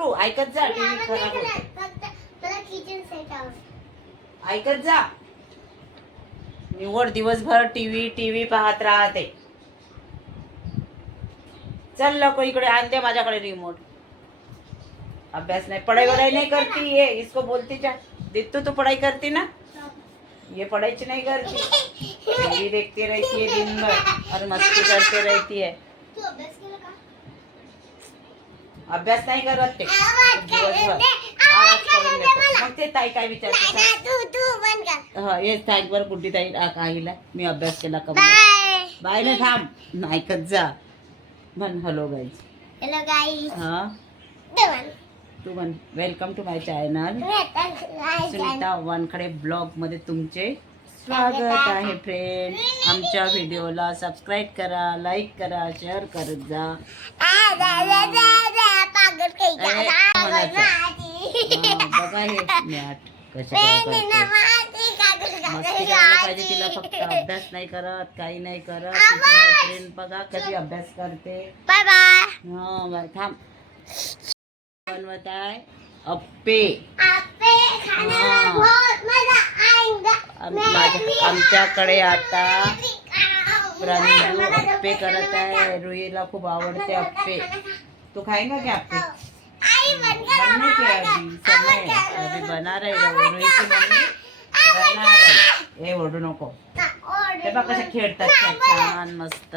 उतरू, ऐकत जा. टीव्ही खराब होते. ऐकत जा. निवड दिवसभर टीव्ही पाहत राहते. चल लको इकडे आण दे माझ्याकडे रिमोट. अभ्यास नहीं, पढ़ाई वढ़ाई नहीं करती ये. इसको बोलती जा, दित्तू तू पढ़ाई करती ना? ये पढ़ाई नहीं करती, टीवी देखती रहती है दिन भर और मस्ती करते रहती है. अभ्यास नाही करत ते दिवसभर. आवाज करून देतो. मग ते ताई काय विचारते? हा हे ताईवर कुठली ताई काहीला मी अभ्यास केला का? बाय ना, थांब, ऐकत जा. म्हण हॅलो गाईज. Hello guys. हा तू म्हण welcome to my channel Sunita Wankhade blog मध्ये तुमचे स्वागत आहे फ्रेंड. आमच्या व्हिडिओला सबस्क्राईब करा, लाईक करा, शेअर करत जा. बघा हे मॅट कशा मस्ती करायला पाहिजे तिला. फक्त अभ्यास नाही करत, काही नाही करत. फ्रेंड बघा कशी अभ्यास करते. Bye bye. हा थांब. बनवत आहे अप्पे. आमच्याकडे आता प्रांजू अप्पे करत आहे. रुईला खूप आवडते अप्पे. तू खाएगा क्या अप्पे? बनने के अभी समय अभी बना रहे. रुई की मम्मी बना रही. हे ओरडू नको. ते बघ कसे खेळतात छान मस्त.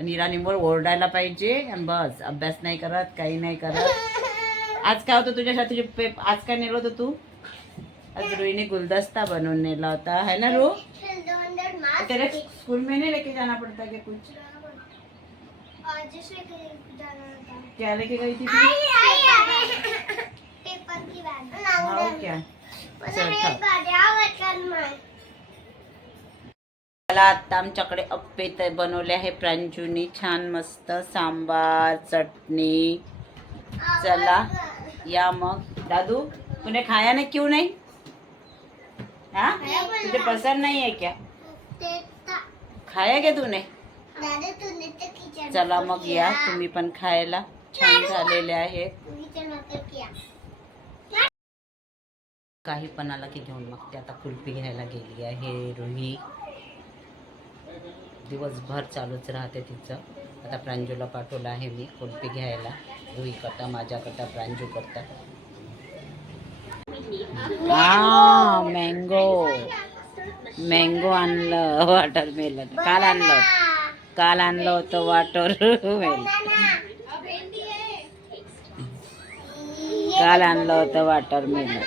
नीरा निंबोर ओरडायला पाहिजे. बस अभ्यास नाही करत, काही नाही करत. आज काय होतं तुझ्यासाठी? आज काय नेलं होतं तू? आज रुईने गुलदस्ता बनवून नेला होता है ना रू? तेरे स्कूल में नहीं लेके जाना पड़ता क्या कुछ? क्या लेके गई थी? पेपर की बैग. हाँ क्या? मला आता आमच्याकडे अप्पे तर बनवले आहे प्रांजूनी छान मस्त. सांबार, चटणी. चला या मग. दादू तूने खाया ना, क्यों नहीं? हाँ तुझे पसंद नहीं है क्या? खाया क्या तूने? चला मग या तुम्ही पण खायला. छान झालेले आहे. काही पण आला की घेऊन मग ते आता कुल्फी घ्यायला गेली आहे रुही. दिवसभर चालूच राहते तिचं. आता प्रांजूला पाठवलं आहे मी कुल्फी घ्यायला. रुही करता, माझ्या करता, प्रांजू करता. हा मँगो आणलं. वॉटरमेलन काल आणलं होतं वॉटरमेलन. काल आणलं होतं वॉटरमेलन.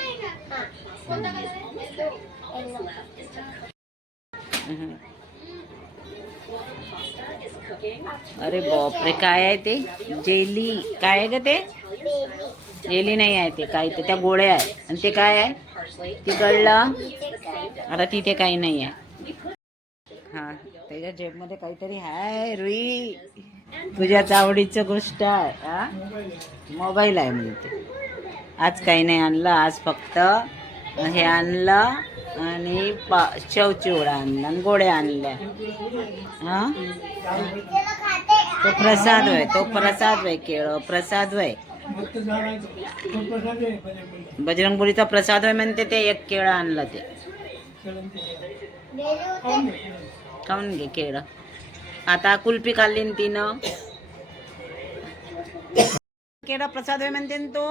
अरे बापरे काय आहे ते? जेली काय आहे ग ते? जेली नाही आहे ते, काय ते त्या गोळ्या आहे. आणि ते काय आहे? ती कळलं आता तिथे काही नाही आहे. हा त्याच्या जेबमध्ये काहीतरी आहे. रुई तुझ्याच आवडीचं गोष्ट आहे. हा मोबाईल आहे म्हणते. आज काही नाही आणलं. आज फक्त हे आणलं आणि चिवडा आणला आणि गोळ्या आणल्या. हा तो प्रसाद होय, तो प्रसाद होय. केळं प्रसाद होय. बजरंगबलीचा प्रसाद होय म्हणते ते. एक केळं आणलं ते. खाऊन घे केळं. आता कुल्फी खाल्ली तिनं. केळं प्रसाद होय म्हणते तो.